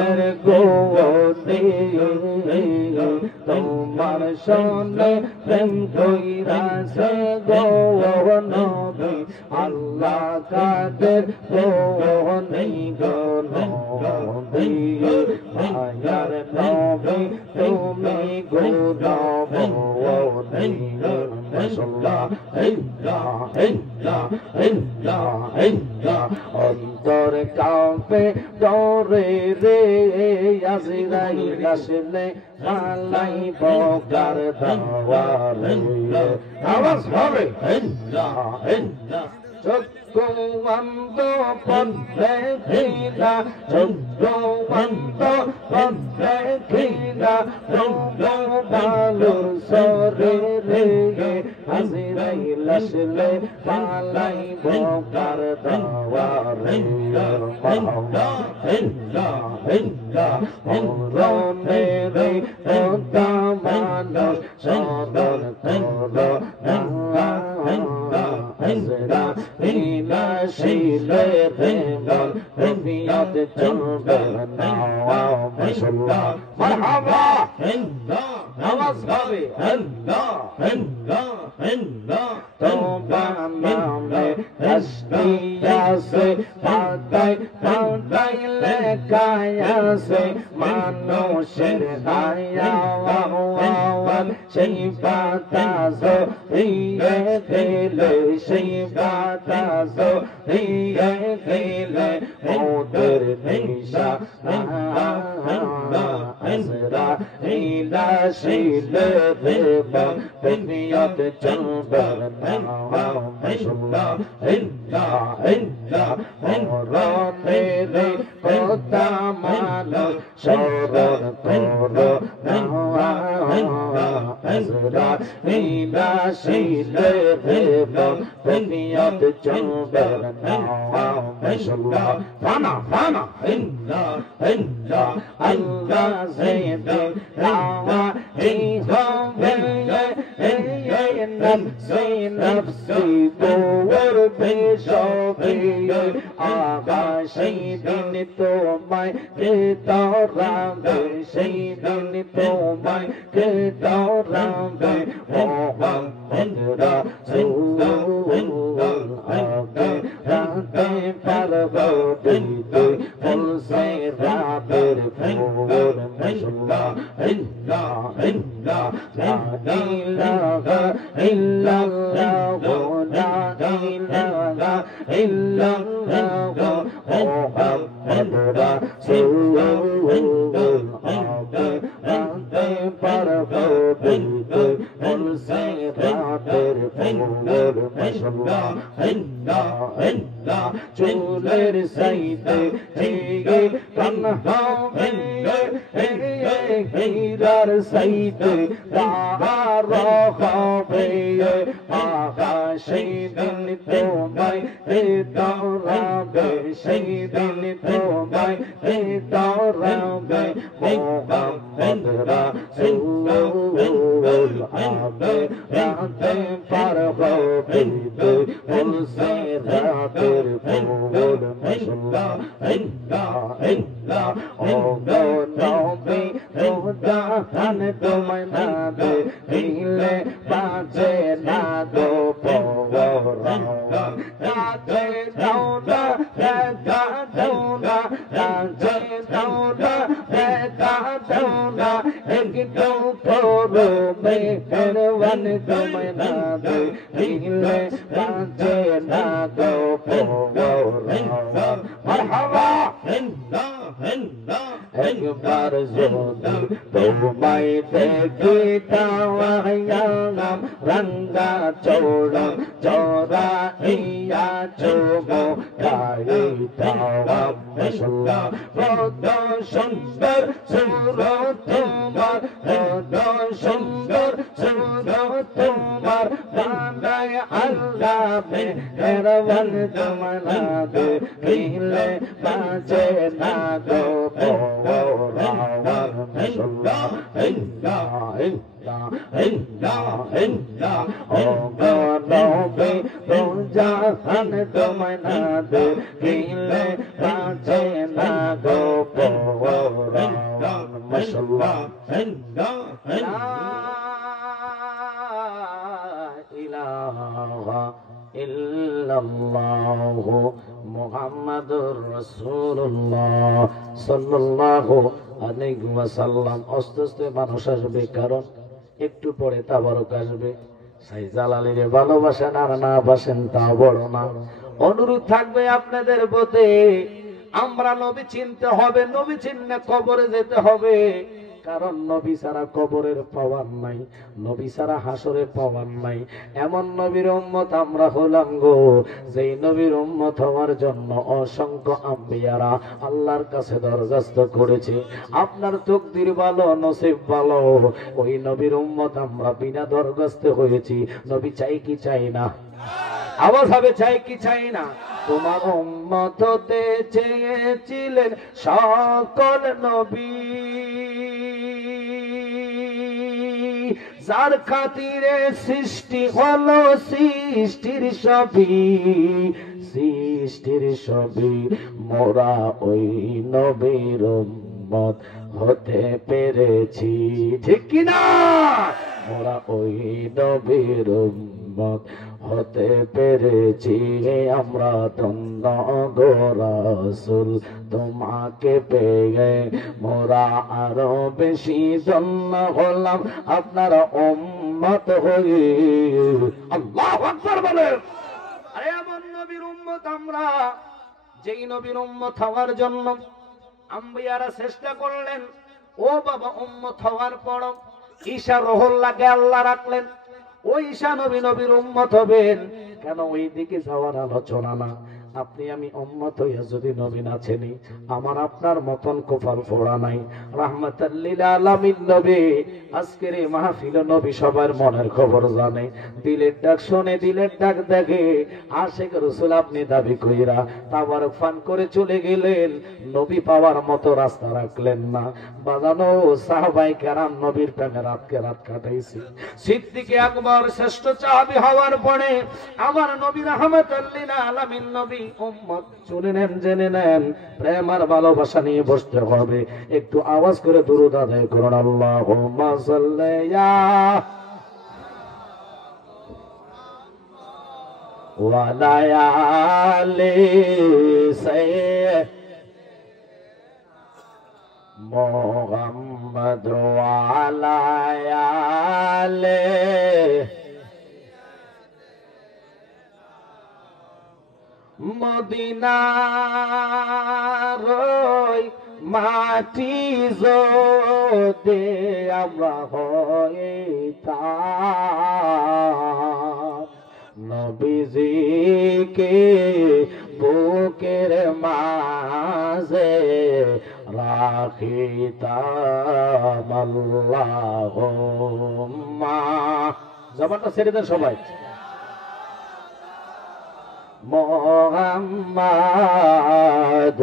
প্রাণের গোনে তোমার সনে প্রেম কইরাছে গো নবী আল্লাহ কাদের গোনে গো নবী মায়ার নবী তুমি গো নবী অন্তর কাঁপে ডরে রে আজরাইল আসলে আলাই বকার দাওয়ারে আওয়াজ হবে চক্ষু বন্ধ পদ্মে খিলা চক্ষু বন্ধ পদ্মে খিলা প্রভু বালুর সরে রে আজরাইল আসলে পালাই বকার দাওয়ারে মরণে রে ওটা মানুষ সদর করো হাজরা ইলা শিলে দেবল দুনিয়াত চলবে না মাশাআল্লাহ মারহাবা নামাজ হবে আল্লাহ আল্লাহ আল্লাহ তোবা নামে রাস্তিয়া সে পাতাই পাতাই লেখায়াছে মানুষের দায়া ওয়ান সেই বাতাস দিয়ে দিলে সেই বাতাস দিয়ে দিলে মোদের নিশা হাজরা ইলা শিলে দেব দুনিয়াত চলবে না মাশাআল্লাহ ইল্লাহ ইল্লাহ মরণে রে কথা মানুষ স্মরণ করো হাজরা ইলা শিলে দেব দুনিয়াত চলবে না মাশাআল্লাহ ফানা ফানা ইল্লাহ ইল্লাহ আল্লাহ জিন্দা রাওয়া এই হবে নফসি নফসি তোর বেশবে আবা সেই দিন তোমায় কে তারাবে সেই দিন তোমায় কে তারাবে মোহাম্মদ রাসূলুল্লাহ আগে রাতে পারবো দিতে বলছে রাতের ফুল মাশাআল্লাহ ইল্লাহ ইল্লাহ লা ইলাহা ইল্লাল্লাহ লা ইলাহা ইল্লাল্লাহ মুহাম্মাদুর রাসূলুল্লাহ আগে রাতে পারবো দিতে বলছে রাতের ফুল মাশাআল্লাহ ইল্লাহ ইল্লাহ চুলের সাইতে জিগে কান্না হীরার সাইতে তাহার হবে আকাশে দিন তোমায় তারাবে সেই দিন তোমায় তারাবে মোহাম্মদ রাসূলুল্লাহ আগে রাতে পার হবে বলছে রাতের ফুল মাশাআল্লাহ ইল্লাহ ইল্লাহ ও গো নবী খোদা খান তোমায় না দে দিলে বাজে না গো পরাণ কাজে দাও না দেখা দাও না কাজে দাও না দেখা দাও না একটু করো মেহরবান তোমায় না দে দিলে বাজে না গো পরাণ মারহাবা ইল্লাহ ইল্লাহ একবার যদি তোমায় দেখি তাওয়ায়াম রঙ্গা চৌড়ম চৌরা ইয়া চোগো গায়ে তাওয়াম মাশাআল্লাহ কত সুন্দর সুরত তোমার কত সুন্দর সুরত তোমার বান্দায় আল্লাহ মেহরবান তোমারা দে দিলে বাজে না গো পরাণ মাশাআল্লাহ ইল্লাহ ইল্লাহ ইল্লাহ ইল্লাহ ও গো নবী জাহান তোমায় না দে দিলে বাজে না গো পরাণ ইলাহা ইল্লাল্লাহু মুহাম্মাদুর রাসূলুল্লাহ সাল্লাল্লাহু আলাইহি ওয়াসাল্লাম। আস্তে আস্তে মানুষ আসবে, কারণ একটু পরে তাবারক আসবে। সাই জালালিরে ভালোবাসেন আর না বাসেন তা বড় না। অনুরোধ থাকবে আপনাদের প্রতি, আমরা নবী চিনতে হবে, নবী চিনলে কবরে যেতে হবে। কারণ নবী ছাড়া কবরের পাওয়ার নাই, নবী ছাড়া হাসরের পাওয়ার নাই। এমন নবীর উম্মত আমরা হলাম গো, যেই নবীর উম্মত হওয়ার জন্য অসংখ্য আম্বিয়ারা আল্লাহর কাছে দরখাস্ত করেছে। আপনার তকদির ভালো, নসিব ভালো, ওই নবীর উম্মত আমরা বিনা দরখাস্তে হয়েছি। নবী চাই কি চাই না? আওয়াজ হবে, চাই কি চাই না? তোমার উম্মত হতে চেয়েছিলেন সকল নবী, যার খাতিরে সৃষ্টি হলো সৃষ্টির সবই, সৃষ্টির সবই। মোরা ওই নবীর উম্মত হতে পেরেছি, ঠিক কিনা? মোরা ওই নবীর উম্মত হতে পেরেছি। আমরা ধন্য গো রাসূল তোমাকে পেয়ে, মোরা আরো বেশি ধন্য হলাম আপনার উম্মত হয়ে। আল্লাহু আকবার বলেন। আরে এমন নবীর উম্মত আমরা, যেই নবীর উম্মত হওয়ার জন্য আম্বিয়ারা চেষ্টা করলেন। ও বাবা, উম্মত হওয়ার পর ঈসা রহুল্লাহকে আল্লাহ রাখলেন। ওই ঈসা নবী নবীর উম্মত হবেন কেন? ওই দিকে যাওয়ার আলোচনা না। আপনি আমি উম্মত হইয়া যদি নবী না চিনি, আমার আপনার মতন কপাল ফোড়া নাই। রাহমাতাল লিল আলামিন নবী, আজকের এই মাহফিল নবী সবার মনের খবর জানে, দিলের ডাক শুনে, দিলের ডাক দেখে। আশিক রাসূল আপনি দাবি কইরা তাবারক ফান করে চলে গেলেন, নবী পাওয়ার মতো রাস্তা রাখলেন না। বাজানো সাহাবায়ে কেরাম নবীর প্রেমে রাতকে রাত কাটাইছে। সিদ্দিক আকবর শ্রেষ্ঠ সাহাবী হওয়ার পরে আমার নবী রাহমাতাল লিল আলামিন নবী উম্মত শুনে নেন, জেনে নেন, প্রেম আর ভালোবাসা নিয়ে বসতে হবে। একটু আওয়াজ করে দুরূদ আদায় করুন, আল্লাহুম্মা সাল্লি ওয়া আলা আলি সাইয়্যিদিনা মুহাম্মদ ওয়া আলা আলি মদিনার মাটি যদি আমরা হইতাম, নবীজিকে বুকের মাঝে রাখিতাম। আল্লাহুম্মা, জবানটা ছেড়ে দেন সবাই। মুহাম্মাদ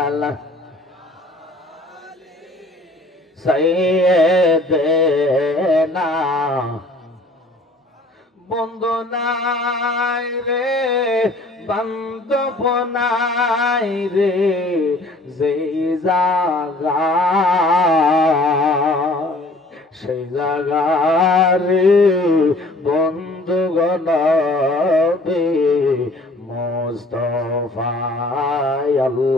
আলা সাইয়্যিদিনা। বন্ধু নাই রে, বান্ধব নাই রে, যেই জায়গা সেই জায়গারে বন্ধুগণ মুস্তাফা আল্লাহুম্মা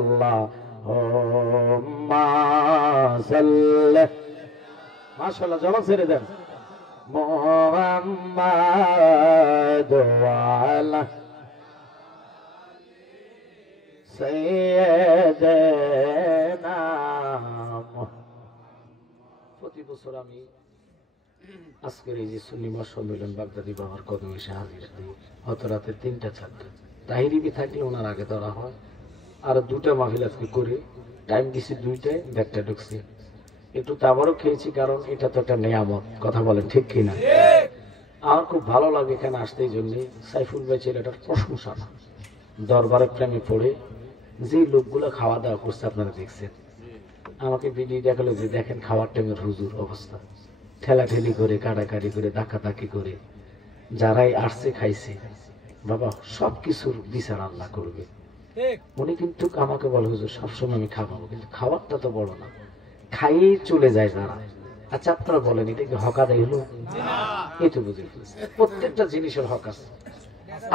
সাল্লি। মাশাআল্লাহ, জবান ছেড়ে দেন। মুহাম্মাদ ওয়ালা সাইয়্যিদিনা। প্রতি বছর আমি আজকের এই যে সুন্নিমা সম্মেলন বাগদাদি বাবার কদমে এসে হাজির হই। অত রাতে 3টা 4টা তাহিরিবি থাকলে ওনার আগে ধরা হয়। আর 2টা মাহফিল আজকে করে টাইম দিছি 2টায়, ব্যাগটা ঢুকছি। একটু তাবারও খেয়েছি, কারণ এটা তো একটা নিয়ামত। কথা বলেন ঠিক কিনা? আমার খুব ভালো লাগে এখানে আসতে। এই জন্যে সাইফুল ভাই ছেলেটার প্রশংসা না, দরবারে প্রেমে পড়ে যে লোকগুলো খাওয়া দাওয়া করছে আপনারা দেখছেন। আমাকে ভিডিও দেখালো যে দেখেন খাওয়ার টাইমের হুজুর অবস্থা, ঠেলাঠেলি করে, কাটাকাটি করে, ধাক্কাধাক্কি করে। যারাই আসছে খাইছে, বাবা সবকিছুর বিচার আল্লাহ করবে। উনি কিন্তু আমাকে বলে হুজুর সবসময় আমি খাবো, কিন্তু খাবারটা তো বড় না। খাইয়ে চলে যায় যারা। আচ্ছা আপনারা বলেন এটা কি হক আদায় হলো? এই তো বুঝে ফেলেছে, প্রত্যেকটা জিনিসের হক আছে।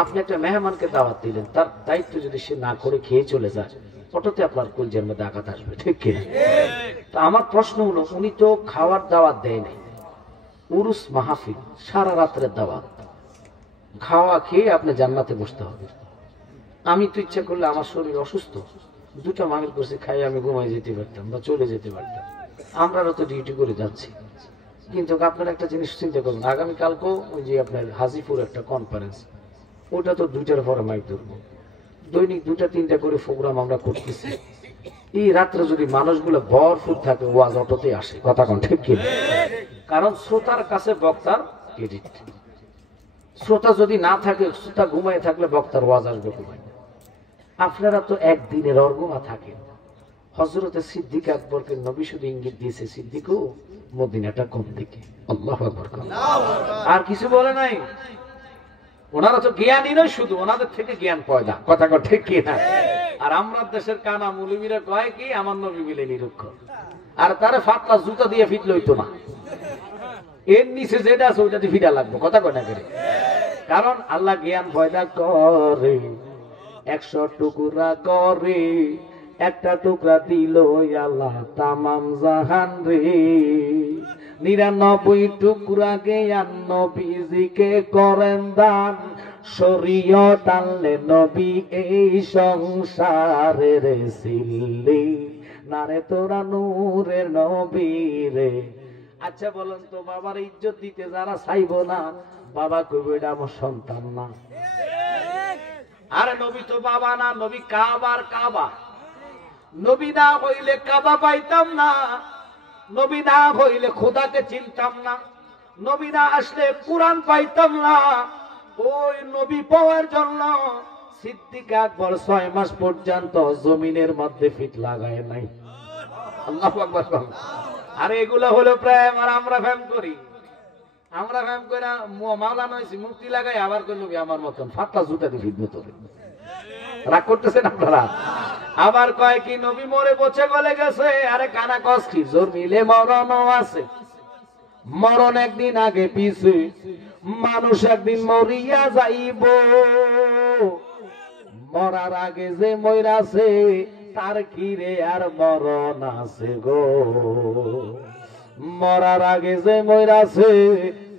আপনি একটা মেহমানকে দাওয়াত দিলেন, তার দায়িত্ব যদি সে না করে খেয়ে চলে যায়, ওটাতে আপনার কলজের মধ্যে আঘাত আসবে, ঠিক কিনা? তো আমার প্রশ্ন হলো, উনি তো খাওয়ার দাওয়াত দেয় নাই, উরুস মাহফিল সারা রাত্রের দাওয়াত, খাওয়া খেয়ে আপনি জান্নাতে বসতে হবে। আমি তো ইচ্ছা করলে, আমার শরীর অসুস্থ, দুটা মামিল করছি খাই আমি ঘুমাই যেতে পারতাম বা চলে যেতে পারতাম, আমরাও তো ডিউটি করে যাচ্ছি। কিন্তু আপনার একটা জিনিস চিন্তা করুন, আগামীকালকেও ওই যে আপনার হাজিপুর একটা কনফারেন্স, ওটা তো 2টার পরে মাইক ধরবো, দৈনিক 2টা-3টা করে প্রোগ্রাম আমরা করতেছি। এই রাত্রে যদি মানুষগুলো ভরপুর থাকে, ওয়াজ অটোতে আসে, কথা কোন ঠিক কি? কারণ শ্রোতার কাছে বক্তার ক্রেডিট। শ্রোতা যদি না থাকে, শ্রোতা ঘুমায় থাকলে বক্তার ওয়াজ আসবে ঘুমায়। আপনারা তো একদিনের অর্গমা থাকেন। হযরতে সিদ্দিক আকবরকে নবী শুধু ইঙ্গিত দিয়েছে, সিদ্দিকও মদিনাটা কোন দিকে। আল্লাহু আকবার। আর কিছু বলে নাই। ওনারা তো জ্ঞানী নয়, শুধু ওনাদের থেকে জ্ঞান পয়দা, কথা কর ঠিক কি না? আর আমরা দেশের কানা মুলুমিরা কয় কি, আমার নবী মিলে নিরক্ষর, আর তারে ফাতলা জুতা দিয়ে ফিটলে হইতো না, এর নিচে যেটা আছে ওইটাতে ফিটা লাগবে, কথা কয় না করে। কারণ আল্লাহ জ্ঞান পয়দা করে, 100 টুকরা করে, একটা টুকরা দিল আল্লাহ তামাম জাহান রে। 99 টুকরা জ্ঞান নবীজিকে করেন দান, শরীয়ত আনলে নবী এই সংসারের সিল্লি, নারে তোরা নূরের নবী রে। আচ্ছা বলেন তো, বাবার ইজ্জত দিতে যারা চাইব না, বাবা কইবে এটা আমার সন্তান না। আরে নবী তো বাবা না, নবী কাবার কাবা। নবী না হইলে কাবা পাইতাম না, নবী না হইলে খোদাকে চিনতাম না, নবী না আসলে কুরআন পাইতাম না। ওই নবী পাওয়ার জন্য সিদ্দিক আকবর 6 মাস পর্যন্ত জমিনের মধ্যে ফিট লাগায় নাই। আল্লাহু আকবার। আরে এগুলো হলো প্রেম, আর আমরা ফেম করি। আমরা ফেম করে মাওলানা হইছি, মুক্তি লাগাই, আবার কই নবী আমার মতন ফাতলা জুতা দিয়ে ফিট মতো। রাগ করতেছেন আপনারা? আবার কয় কি নবী মরে পচে গলে গেছে। আরে কানা কষ্টি জোর মিলে মরণও আছে, মরণ একদিন আগে পিছে, মানুষ একদিন মরিয়া যাইব, মরার আগে যে মইরাছে তার কি রে আর মরণ আছে গো, মরার আগে যে মইরাছে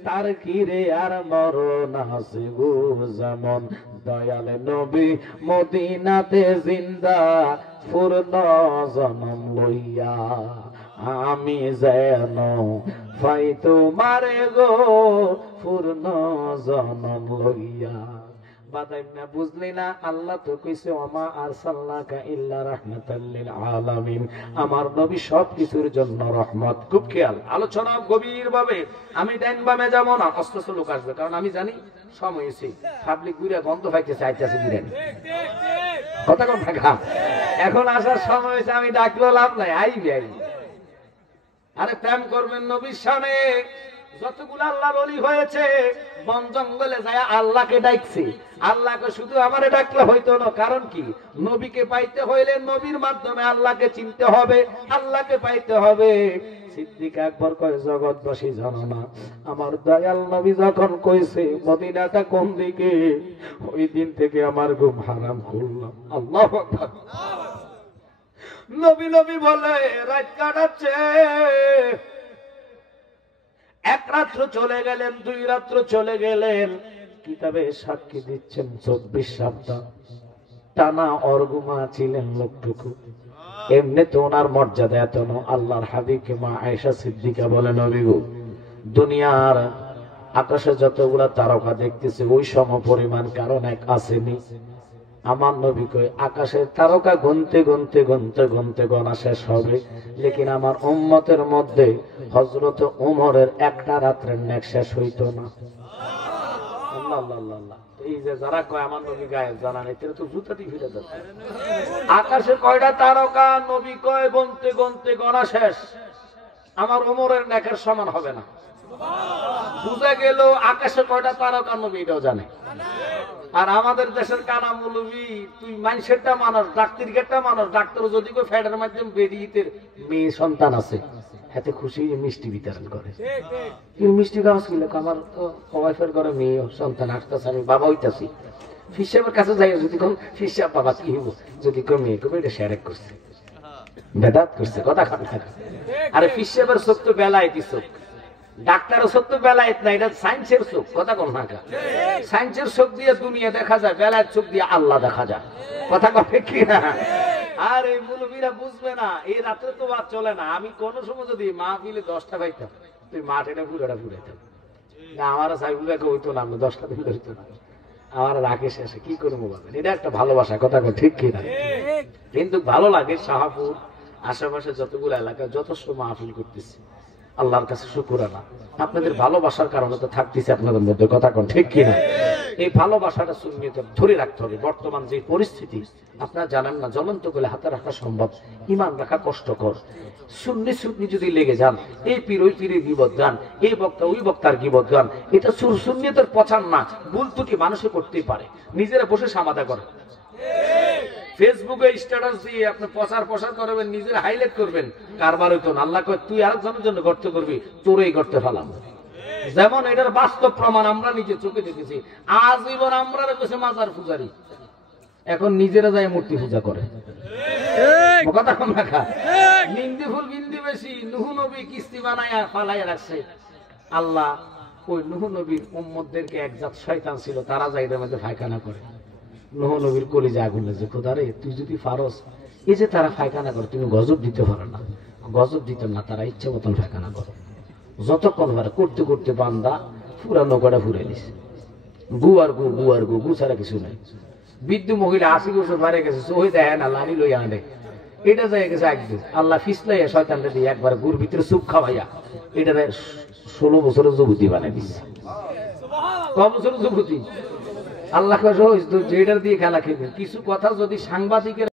তার কি রে আর মরণ আছে গো। যেমন দয়াল নবী মদিনাতে জিন্দা পূর্ণ জনম লইয়া, আমি যেন পাই তোমারে গো পূর্ণ জনম লইয়া। বাদাইনা বুঝলি না? আল্লাহ তো কইছে ওমা আরসালনাকা ইল্লা রাহমাতাল লিল আলামিন, আমার নবী সবকিছুর জন্য রহমত। খুব খেয়াল, আলোচনা গভীর ভাবে, আমি ডাইন বামে যাব না, অস্ত্র লোক আসবে, কারণ আমি জানি সময় হয়েছে, পাবলিক গুড়া গন্ধ পাইতে চাইতেছে বিরিয়ানি, কথা কোন থাকা। এখন আসার সময় হয়েছে, আমি ডাকলো লাভ নাই, আইবি আইবি। আরে প্রেম করবেন নবীর সামনে। যতগুলো আল্লাহর ওলি হয়েছে বন জঙ্গলে যায় আল্লাহকে ডাকছে, আল্লাহকে শুধু আমারে ডাকলে হইতো না। কারণ কি? নবীকে পাইতে হইলে নবীর মাধ্যমে আল্লাহকে চিনতে হবে, আল্লাহকে পাইতে হবে। সিদ্দিক আকবর কয়, জগৎবাসী জানো না, আমার দয়াল নবী যখন কইছে মদিনাটা কোন দিকে, ওই দিন থেকে আমার ঘুম হারাম করলাম। আল্লাহু আকবার। নবী নবী বলে রাত কাটাচ্ছে, এক রাত্র চলে গেলেন, 2 রাত্র চলে গেলেন, কিতাবে সাক্ষী দিচ্ছেন 24 সপ্তাহ টানা অর্গুমা ছিলেন লোকটুকু। এমনি তো ওনার মর্যাদা এত না। আল্লাহর হাবিবকে মা আয়েশা সিদ্দিকা বলে, নবী গো, দুনিয়ার আকাশে যতগুলা তারকা দেখতেছে ওই সম পরিমাণ কারণ এক আসেনি। আমার নবী কই, আকাশের তারকা গুনতে গুনতে গুনতে গুনতে গোনা শেষ হবে, লেকিন আমার উম্মতের মধ্যে হযরত ওমরের একটা রাত্রের নেক শেষ হইতো না। আল্লাহ আল্লাহ আল্লাহ। এই যে যারা কয় আমার নবী গায়েব, জানা নাই, তারা তো জুতাটি ফিরে যাচ্ছে। আকাশে কয়টা তারকা? নবী কয় গুনতে গুনতে গোনা শেষ, আমার ওমরের নেকের সমান হবে না। বুঝা গেল আকাশে কয়টা তারকা নবী এটাও জানে। আর আমাদের দেশের কানা মৌলবি তুই মানুষেরটা মানুষ ডাক্তারটা মানুষ ডাক্তার যদি কেউ ফ্যাটের মাধ্যমে বেরিয়ে মেয়ে সন্তান আছে হাতে খুশি মিষ্টি বিতরণ করে মিষ্টি খাওয়া ছিল আমার ওয়াইফের ঘরে মেয়ে সন্তান আসতেছে আমি বাবা হইতাছি ফির সাহেবের কাছে যাই যদি কোন ফির সাহেব বাবা কি হবো যদি কেউ মেয়ে কেউ এটা শেয়ার করছে বেদাত করছে কথা খাবে থাকে আরে ফির সাহেবের চোখ তো বেলায়েতি চোখ ডাক্তারের চোখ তো বেলায়েত না এটা সায়েন্সের চোখ কথা কোন না সায়েন্সের চোখ দিয়ে দুনিয়া দেখা যায় বেলায়েত চোখ দিয়ে আল্লাহ দেখা যায় কথা কবে কি না আর এই মুলবিরা বুঝবে না এই রাত্রে তো বাদ চলে না আমি কোন সময় যদি মাহফিলে 10টা পাইতাম তুই মাঠ এটা পুরোটা পুরাইতাম না আমার সাইবুলকে হইতো না আমি 10টা দিন ধরতো না আমার রাগে শেষে কি করবো বলবেন এটা একটা ভালোবাসা কথা ঠিক কিনা কিন্তু ভালো লাগে শাহপুর আশেপাশে যতগুলো এলাকায় যথেষ্ট মাহফিল করতেছি আল্লাহর কাছে শুকর আনা আপনাদের ভালোবাসার কারণে তো থাকতেছে আপনাদের মধ্যে কথা কোন ঠিক কিনা এই ভালোবাসাটা সুন্নিয়ত ধরে রাখতে হবে বর্তমান যে পরিস্থিতি আপনারা জানেন না জ্বলন্ত করে হাতে রাখা সম্ভব ইমান রাখা কষ্টকর সুন্নি সুন্নি যদি লেগে যান এই পীর ওই পীরের গীবত গান এই বক্তা ওই বক্তার গীবত গান এটা সুন্নিয়তের পছান না ভুল ত্রুটি মানুষে করতেই পারে নিজেরা বসে সমাধা করে ফেসবুকে স্ট্যাটাস দিয়ে আপনি প্রচার করবেন নিজের হাইলাইট করবেন কারবার হইতো না আল্লাহ কয় তুই আরেকজনের জন্য গর্ত করবি তোরই গর্তে ফেলাম যেমন এটার বাস্তব প্রমাণ আমরা নিজে চোখে দেখেছি আজীবন আমরা রেখেছি মাজার পূজারি এখন নিজেরা যায় মূর্তি পূজা করে কথা কম রাখা নিন্দি ফুল বিন্দি বেশি নুহ নবী কিস্তি বানায়া ফালাইয়া রাখছে আল্লাহ ওই নুহ নবীর উম্মতদেরকে একজাত শয়তান ছিল তারা যায় এর মধ্যে পায়খানা করে নুহ নবীর কলিজা আগুন যে খোদারে তুই যদি পারস এই যে তারা পায়খানা করে তুমি গজব দিতে পারো না গজব দিতে না তারা ইচ্ছা মতন পায়খানা করে যতক্ষণ পারে করতে করতে বান্দা পুরা নৌকাটা ফুরে দিছে গু আর গু ছাড়া কিছু নাই বৃদ্ধ মহিলা 80 বছর বাড়ে গেছে ওই দেখে না লানি লই আনে এটা যায় গেছে একদিন আল্লাহ ফিসলাইয়া শয়তানটা দিয়ে একবার গুর ভিতরে সুপ খাওয়াইয়া এটা 16 বছরের যুবতী বানাই দিচ্ছে কত বছরের যুবতী আল্লাহ যেটার দিয়ে খেলা খেলবেন কিছু কথা যদি সাংবাদিকের